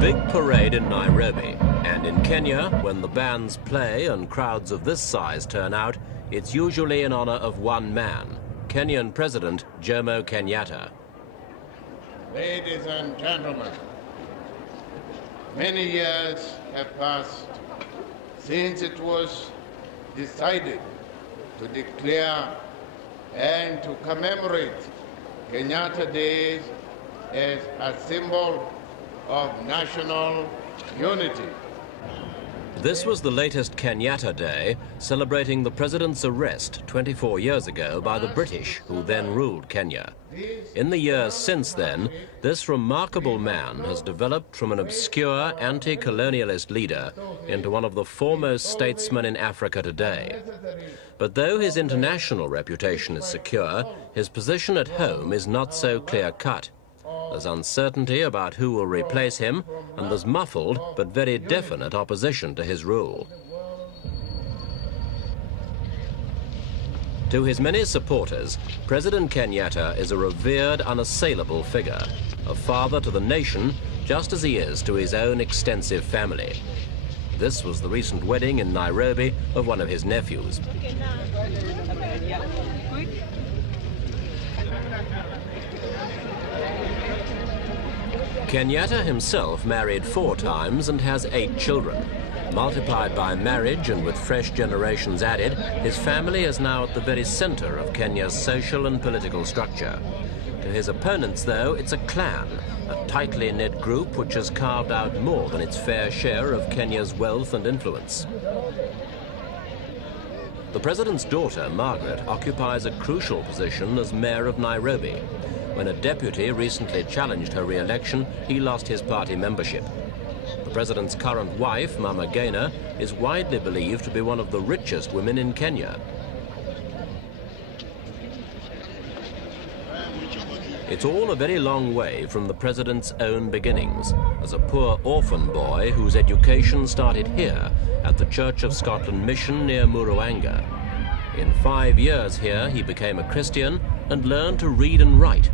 big parade in Nairobi, and in Kenya, when the bands play and crowds of this size turn out, it's usually in honor of one man, Kenyan President Jomo Kenyatta. Ladies and gentlemen, many years have passed since it was decided to declare and to commemorate Kenyatta Day as a symbol of national unity. This was the latest Kenyatta Day, celebrating the president's arrest 24 years ago by the British, who then ruled Kenya. In the years since then, this remarkable man has developed from an obscure anti-colonialist leader into one of the foremost statesmen in Africa today. But though his international reputation is secure, his position at home is not so clear-cut. There's uncertainty about who will replace him, and there's muffled but very definite opposition to his rule. To his many supporters, President Kenyatta is a revered, unassailable figure, a father to the nation, just as he is to his own extensive family. This was the recent wedding in Nairobi of one of his nephews. Kenyatta himself married 4 times and has 8 children. Multiplied by marriage and with fresh generations added, his family is now at the very center of Kenya's social and political structure. To his opponents, though, it's a clan, a tightly knit group which has carved out more than its fair share of Kenya's wealth and influence. The president's daughter, Margaret, occupies a crucial position as mayor of Nairobi. When a deputy recently challenged her re-election, he lost his party membership. The president's current wife, Mama Gaina, is widely believed to be one of the richest women in Kenya. It's all a very long way from the president's own beginnings, as a poor orphan boy whose education started here at the Church of Scotland Mission near Muruanga. In 5 years here, he became a Christian and learned to read and write.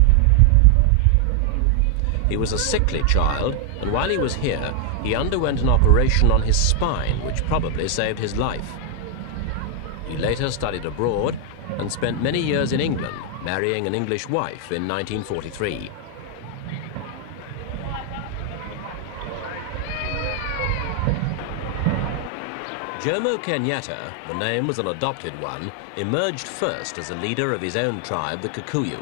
He was a sickly child, and while he was here, he underwent an operation on his spine, which probably saved his life. He later studied abroad and spent many years in England, marrying an English wife in 1943. Jomo Kenyatta, the name was an adopted one, emerged first as a leader of his own tribe, the Kikuyu.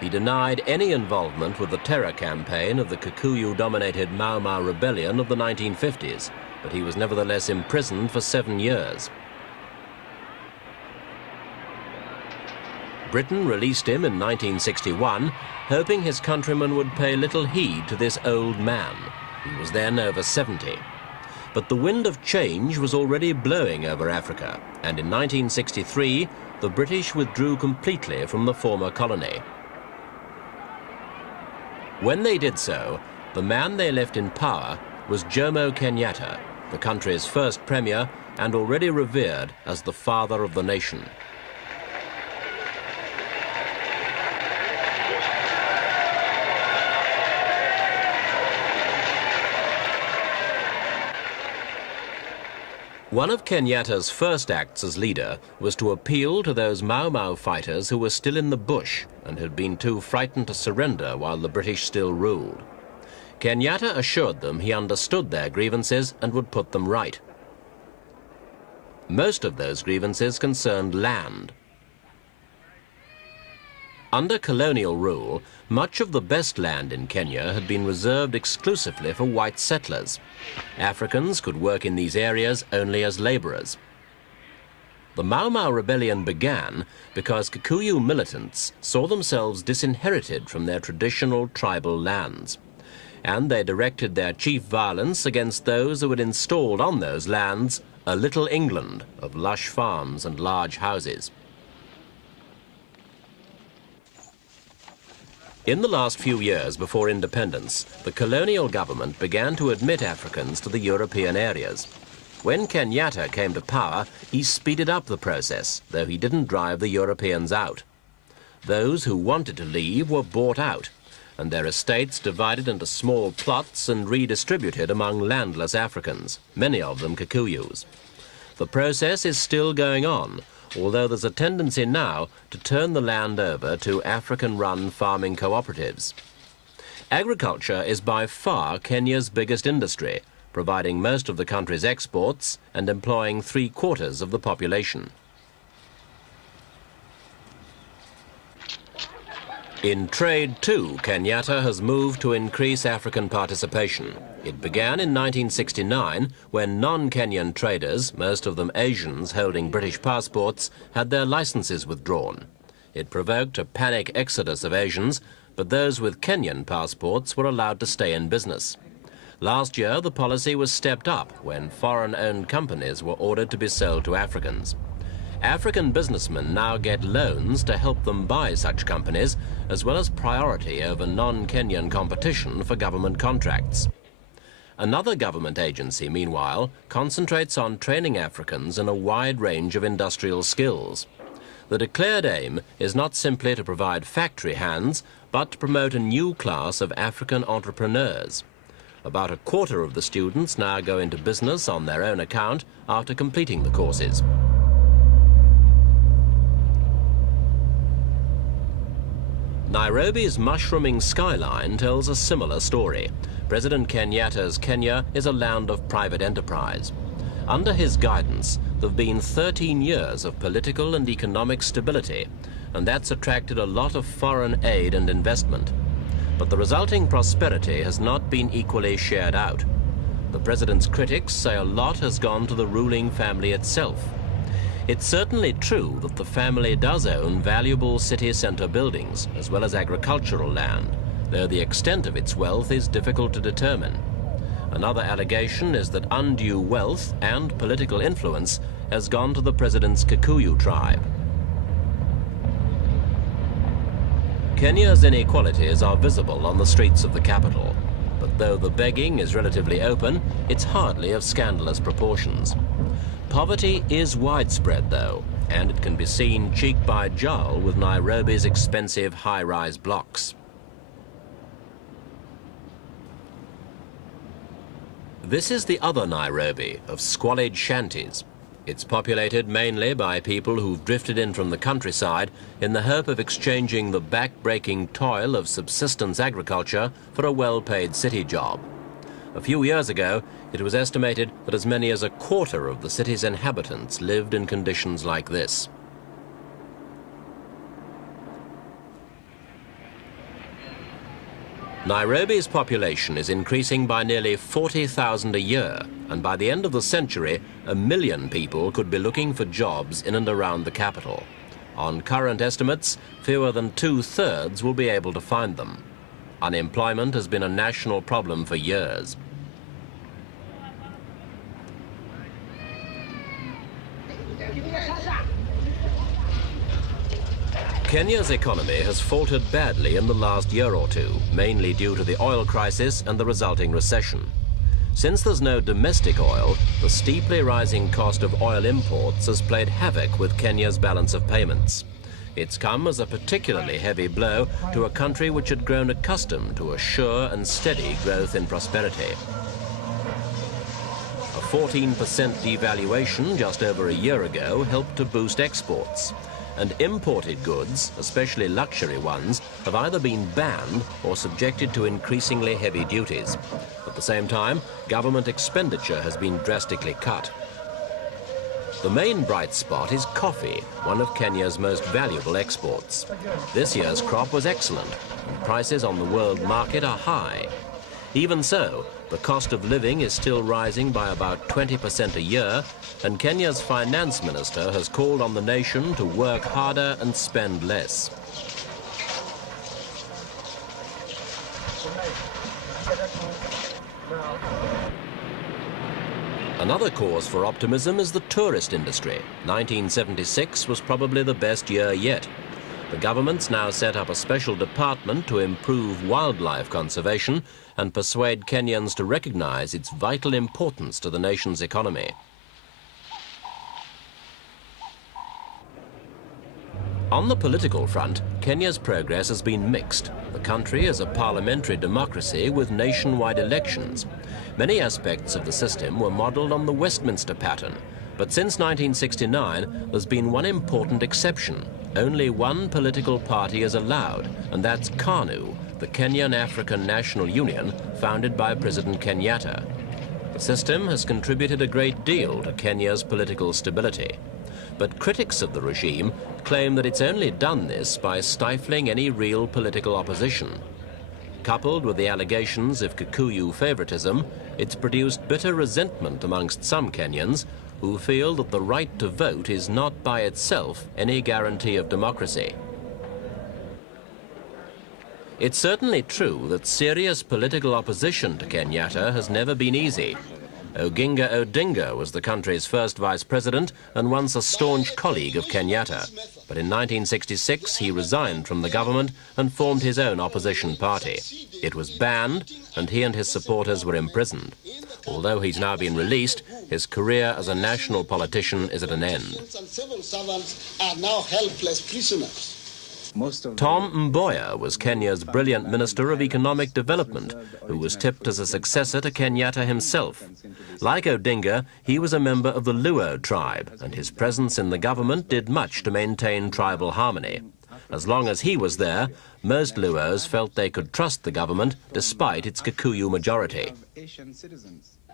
He denied any involvement with the terror campaign of the Kikuyu-dominated Mau Mau rebellion of the 1950s, but he was nevertheless imprisoned for 7 years. Britain released him in 1961, hoping his countrymen would pay little heed to this old man. He was then over 70. But the wind of change was already blowing over Africa, and in 1963, the British withdrew completely from the former colony. When they did so, the man they left in power was Jomo Kenyatta, the country's first premier and already revered as the father of the nation. One of Kenyatta's first acts as leader was to appeal to those Mau Mau fighters who were still in the bush and had been too frightened to surrender while the British still ruled. Kenyatta assured them he understood their grievances and would put them right. Most of those grievances concerned land. Under colonial rule, much of the best land in Kenya had been reserved exclusively for white settlers. Africans could work in these areas only as laborers. The Mau Mau rebellion began because Kikuyu militants saw themselves disinherited from their traditional tribal lands, and they directed their chief violence against those who had installed on those lands a little England of lush farms and large houses. In the last few years before independence, the colonial government began to admit Africans to the European areas. When Kenyatta came to power, he speeded up the process, though he didn't drive the Europeans out. Those who wanted to leave were bought out, and their estates divided into small plots and redistributed among landless Africans, many of them Kikuyus. The process is still going on, although there's a tendency now to turn the land over to African-run farming cooperatives. Agriculture is by far Kenya's biggest industry, providing most of the country's exports and employing 3/4 of the population. In trade, too, Kenyatta has moved to increase African participation. It began in 1969 when non-Kenyan traders, most of them Asians holding British passports, had their licenses withdrawn. It provoked a panic exodus of Asians, but those with Kenyan passports were allowed to stay in business. Last year, the policy was stepped up when foreign-owned companies were ordered to be sold to Africans. African businessmen now get loans to help them buy such companies, as well as priority over non-Kenyan competition for government contracts. Another government agency, meanwhile, concentrates on training Africans in a wide range of industrial skills. The declared aim is not simply to provide factory hands, but to promote a new class of African entrepreneurs. About 1/4 of the students now go into business on their own account after completing the courses. Nairobi's mushrooming skyline tells a similar story. President Kenyatta's Kenya is a land of private enterprise. Under his guidance, there have been 13 years of political and economic stability, and that's attracted a lot of foreign aid and investment. But the resulting prosperity has not been equally shared out. The president's critics say a lot has gone to the ruling family itself. It's certainly true that the family does own valuable city centre buildings, as well as agricultural land, though the extent of its wealth is difficult to determine. Another allegation is that undue wealth and political influence has gone to the president's Kikuyu tribe. Kenya's inequalities are visible on the streets of the capital, but though the begging is relatively open, it's hardly of scandalous proportions. Poverty is widespread, though, and it can be seen cheek by jowl with Nairobi's expensive high-rise blocks. This is the other Nairobi of squalid shanties. It's populated mainly by people who've drifted in from the countryside in the hope of exchanging the back-breaking toil of subsistence agriculture for a well-paid city job. A few years ago, it was estimated that as many as 1/4 of the city's inhabitants lived in conditions like this. Nairobi's population is increasing by nearly 40,000 a year, and by the end of the century, 1 million people could be looking for jobs in and around the capital. On current estimates, fewer than 2/3 will be able to find them. Unemployment has been a national problem for years. Kenya's economy has faltered badly in the last year or two, mainly due to the oil crisis and the resulting recession. Since there's no domestic oil, the steeply rising cost of oil imports has played havoc with Kenya's balance of payments. It's come as a particularly heavy blow to a country which had grown accustomed to a sure and steady growth in prosperity. A 14% devaluation just over a year ago helped to boost exports, and imported goods, especially luxury ones, have either been banned or subjected to increasingly heavy duties. At the same time, government expenditure has been drastically cut. The main bright spot is coffee, one of Kenya's most valuable exports. This year's crop was excellent, and prices on the world market are high. Even so, the cost of living is still rising by about 20% a year, and Kenya's finance minister has called on the nation to work harder and spend less. Another cause for optimism is the tourist industry. 1976 was probably the best year yet. The government's now set up a special department to improve wildlife conservation and persuade Kenyans to recognize its vital importance to the nation's economy. On the political front, Kenya's progress has been mixed. The country is a parliamentary democracy with nationwide elections. Many aspects of the system were modelled on the Westminster pattern. But since 1969, there's been one important exception. Only one political party is allowed, and that's KANU, the Kenyan African National Union, founded by President Kenyatta. The system has contributed a great deal to Kenya's political stability. But critics of the regime claim that it's only done this by stifling any real political opposition. Coupled with the allegations of Kikuyu favoritism, it's produced bitter resentment amongst some Kenyans who feel that the right to vote is not by itself any guarantee of democracy. It's certainly true that serious political opposition to Kenyatta has never been easy. Oginga Odinga was the country's first vice president and once a staunch colleague of Kenyatta. But in 1966, he resigned from the government and formed his own opposition party. It was banned, and he and his supporters were imprisoned. Although he's now been released, his career as a national politician is at an end. Civil servants are now helpless prisoners. Tom Mboya was Kenya's brilliant Minister of Economic Development, who was tipped as a successor to Kenyatta himself. Like Odinga, he was a member of the Luo tribe, and his presence in the government did much to maintain tribal harmony. As long as he was there, most Luos felt they could trust the government despite its Kikuyu majority.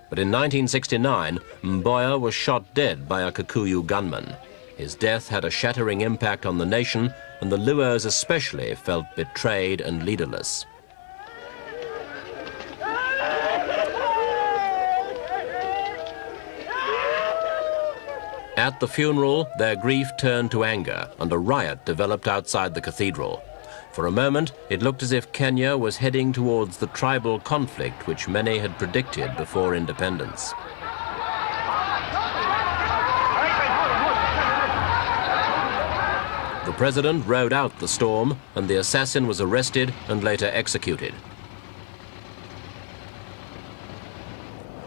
But in 1969, Mboya was shot dead by a Kikuyu gunman. His death had a shattering impact on the nation, and the Luos especially felt betrayed and leaderless. At the funeral, their grief turned to anger, and a riot developed outside the cathedral. For a moment, it looked as if Kenya was heading towards the tribal conflict which many had predicted before independence. The president rode out the storm, and the assassin was arrested and later executed.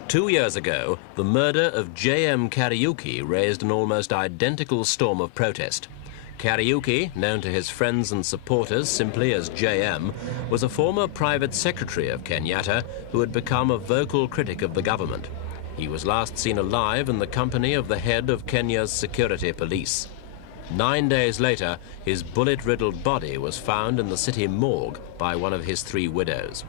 2 years ago, the murder of J.M. Kariuki raised an almost identical storm of protest. Kariuki, known to his friends and supporters simply as J.M., was a former private secretary of Kenyatta who had become a vocal critic of the government. He was last seen alive in the company of the head of Kenya's security police. 9 days later, his bullet-riddled body was found in the city morgue by one of his 3 widows.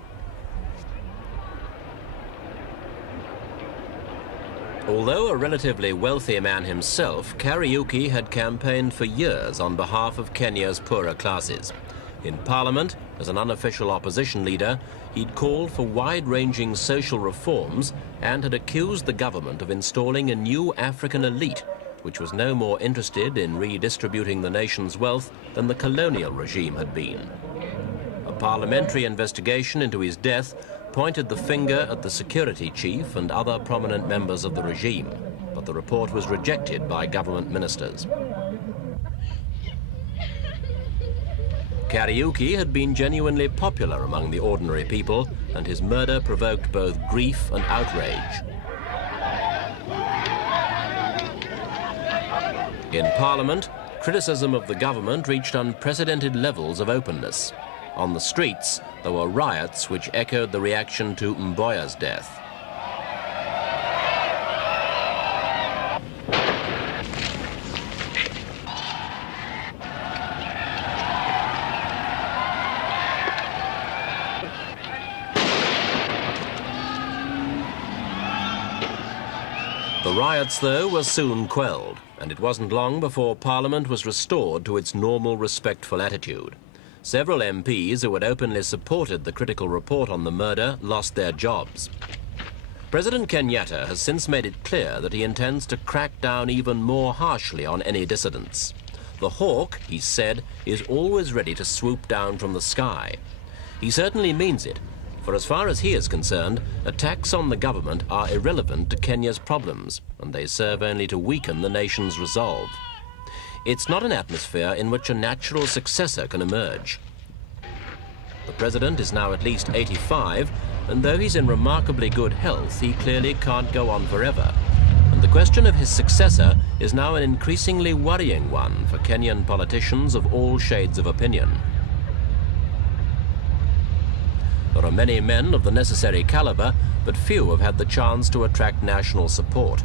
Although a relatively wealthy man himself, Kariuki had campaigned for years on behalf of Kenya's poorer classes. In Parliament, as an unofficial opposition leader, he'd called for wide-ranging social reforms and had accused the government of installing a new African elite, which was no more interested in redistributing the nation's wealth than the colonial regime had been. A parliamentary investigation into his death pointed the finger at the security chief and other prominent members of the regime, but the report was rejected by government ministers. Kariuki had been genuinely popular among the ordinary people, and his murder provoked both grief and outrage. In Parliament, criticism of the government reached unprecedented levels of openness. On the streets, there were riots which echoed the reaction to Mboya's death. The riots, though, were soon quelled, and it wasn't long before Parliament was restored to its normal, respectful attitude. Several MPs who had openly supported the critical report on the murder lost their jobs. President Kenyatta has since made it clear that he intends to crack down even more harshly on any dissidents. The hawk, he said, is always ready to swoop down from the sky. He certainly means it, for as far as he is concerned, attacks on the government are irrelevant to Kenya's problems, and they serve only to weaken the nation's resolve. It's not an atmosphere in which a natural successor can emerge. The president is now at least 85, and though he's in remarkably good health, he clearly can't go on forever. And the question of his successor is now an increasingly worrying one for Kenyan politicians of all shades of opinion. There are many men of the necessary caliber, but few have had the chance to attract national support.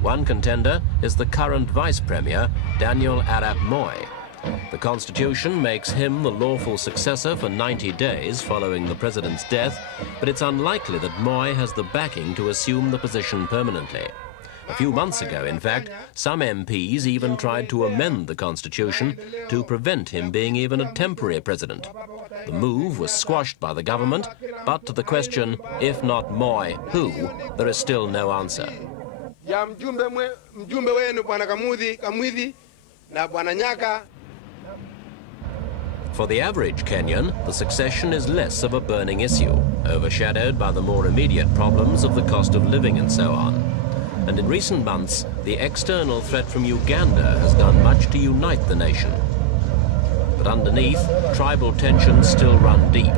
One contender is the current Vice Premier, Daniel Arap Moi. The Constitution makes him the lawful successor for 90 days following the President's death, but it's unlikely that Moi has the backing to assume the position permanently. A few months ago, in fact, some MPs even tried to amend the Constitution to prevent him being even a temporary president. The move was squashed by the government, but to the question, if not Moi, who, there is still no answer. For the average Kenyan, the succession is less of a burning issue, overshadowed by the more immediate problems of the cost of living and so on. And in recent months, the external threat from Uganda has done much to unite the nation. But underneath, tribal tensions still run deep,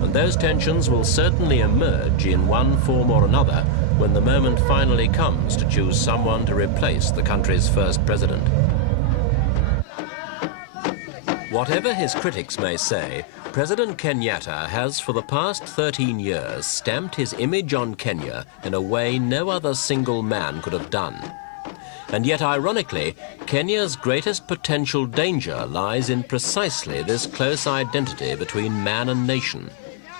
and those tensions will certainly emerge in one form or another when the moment finally comes to choose someone to replace the country's first president. Whatever his critics may say, President Kenyatta has for the past 13 years stamped his image on Kenya in a way no other single man could have done. And yet, ironically, Kenya's greatest potential danger lies in precisely this close identity between man and nation,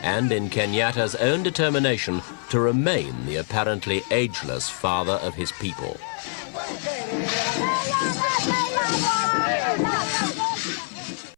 and in Kenyatta's own determination to remain the apparently ageless father of his people.